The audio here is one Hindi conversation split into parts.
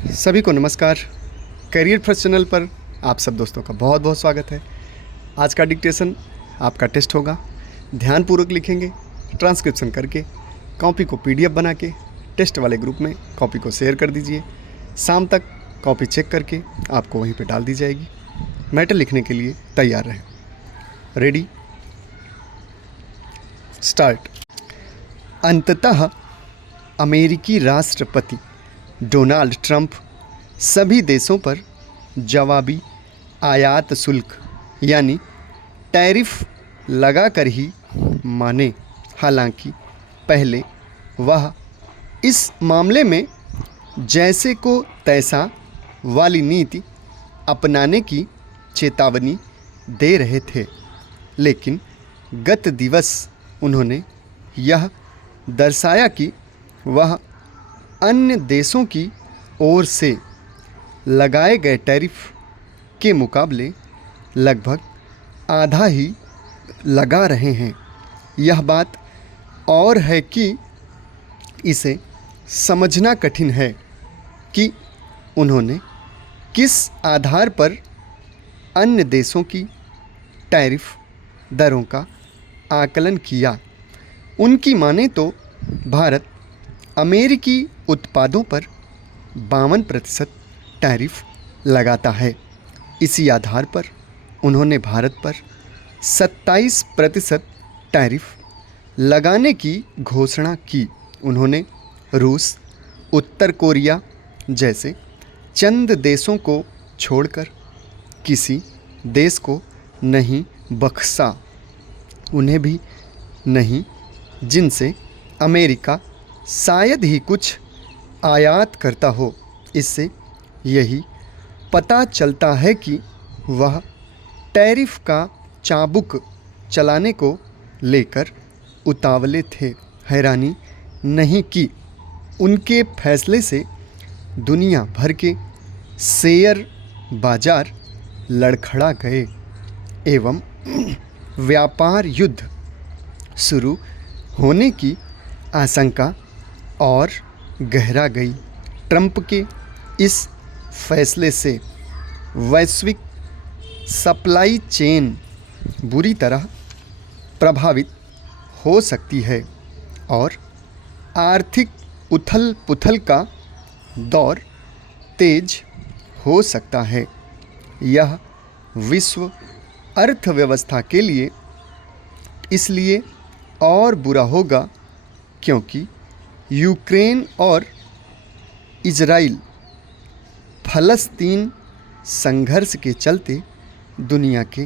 सभी को नमस्कार। करियर फर्स्ट चैनल पर आप सब दोस्तों का बहुत बहुत स्वागत है। आज का डिक्टेशन आपका टेस्ट होगा। ध्यानपूर्वक लिखेंगे, ट्रांसक्रिप्शन करके कॉपी को पीडीएफ बना के टेस्ट वाले ग्रुप में कॉपी को शेयर कर दीजिए। शाम तक कॉपी चेक करके आपको वहीं पे डाल दी जाएगी। मैटर लिखने के लिए तैयार रहें। Ready, start. अंततः अमेरिकी राष्ट्रपति डोनाल्ड ट्रंप सभी देशों पर जवाबी आयात शुल्क यानी टैरिफ लगाकर ही माने। हालांकि पहले वह इस मामले में जैसे को तैसा वाली नीति अपनाने की चेतावनी दे रहे थे, लेकिन गत दिवस उन्होंने यह दर्शाया कि वह अन्य देशों की ओर से लगाए गए टैरिफ के मुकाबले लगभग आधा ही लगा रहे हैं। यह बात और है कि इसे समझना कठिन है कि उन्होंने किस आधार पर अन्य देशों की टैरिफ दरों का आकलन किया। उनकी माने तो भारत अमेरिकी उत्पादों पर 52% टैरिफ लगाता है। इसी आधार पर उन्होंने भारत पर 27% टैरिफ लगाने की घोषणा की। उन्होंने रूस, उत्तर कोरिया जैसे चंद देशों को छोड़कर किसी देश को नहीं बख्शा, उन्हें भी नहीं जिनसे अमेरिका शायद ही कुछ आयात करता हो। इससे यही पता चलता है कि वह टैरिफ का चाबुक चलाने को लेकर उतावले थे। हैरानी नहीं कि उनके फैसले से दुनिया भर के शेयर बाजार लड़खड़ा गए एवं व्यापार युद्ध शुरू होने की आशंका और गहरा गई। ट्रंप के इस फैसले से वैश्विक सप्लाई चेन बुरी तरह प्रभावित हो सकती है और आर्थिक उथल पुथल का दौर तेज हो सकता है। यह विश्व अर्थव्यवस्था के लिए इसलिए और बुरा होगा क्योंकि यूक्रेन और इजराइल फलस्तीन संघर्ष के चलते दुनिया के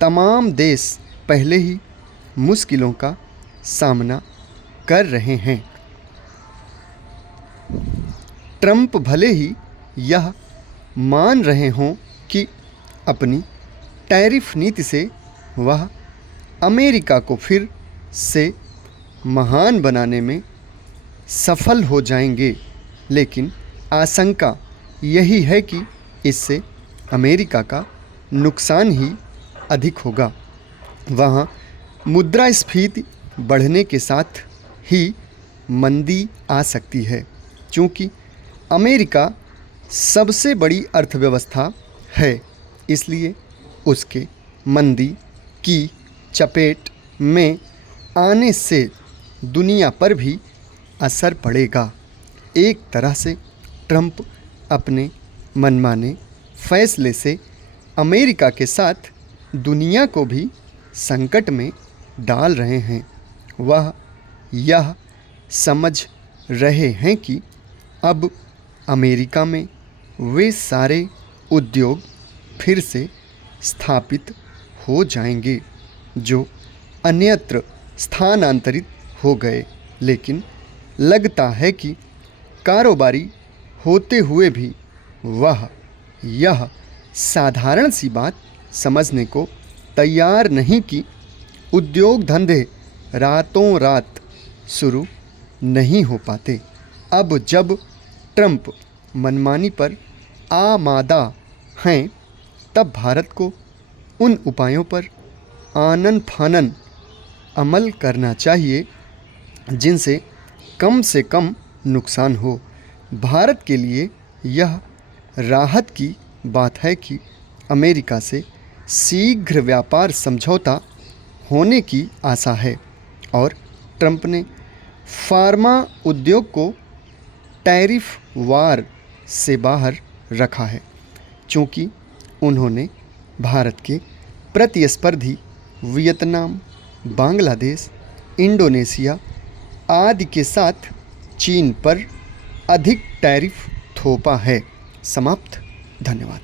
तमाम देश पहले ही मुश्किलों का सामना कर रहे हैं। ट्रंप भले ही यह मान रहे हों कि अपनी टैरिफ नीति से वह अमेरिका को फिर से महान बनाने में सफल हो जाएंगे, लेकिन आशंका यही है कि इससे अमेरिका का नुकसान ही अधिक होगा। वहाँ मुद्रास्फीति बढ़ने के साथ ही मंदी आ सकती है। चूँकि अमेरिका सबसे बड़ी अर्थव्यवस्था है, इसलिए उसके मंदी की चपेट में आने से दुनिया पर भी असर पड़ेगा। एक तरह से ट्रंप अपने मनमाने फैसले से अमेरिका के साथ दुनिया को भी संकट में डाल रहे हैं। वह यह समझ रहे हैं कि अब अमेरिका में वे सारे उद्योग फिर से स्थापित हो जाएंगे जो अन्यत्र स्थानांतरित हो गए, लेकिन लगता है कि कारोबारी होते हुए भी वह यह साधारण सी बात समझने को तैयार नहीं कि उद्योग धंधे रातों रात शुरू नहीं हो पाते। अब जब ट्रंप मनमानी पर आमादा हैं, तब भारत को उन उपायों पर आनन फानन अमल करना चाहिए जिनसे कम से कम नुकसान हो। भारत के लिए यह राहत की बात है कि अमेरिका से शीघ्र व्यापार समझौता होने की आशा है और ट्रंप ने फार्मा उद्योग को टैरिफ वार से बाहर रखा है, चूँकि उन्होंने भारत के प्रतिस्पर्धी वियतनाम, बांग्लादेश, इंडोनेशिया आदि के साथ चीन पर अधिक टैरिफ थोपा है। समाप्त। धन्यवाद।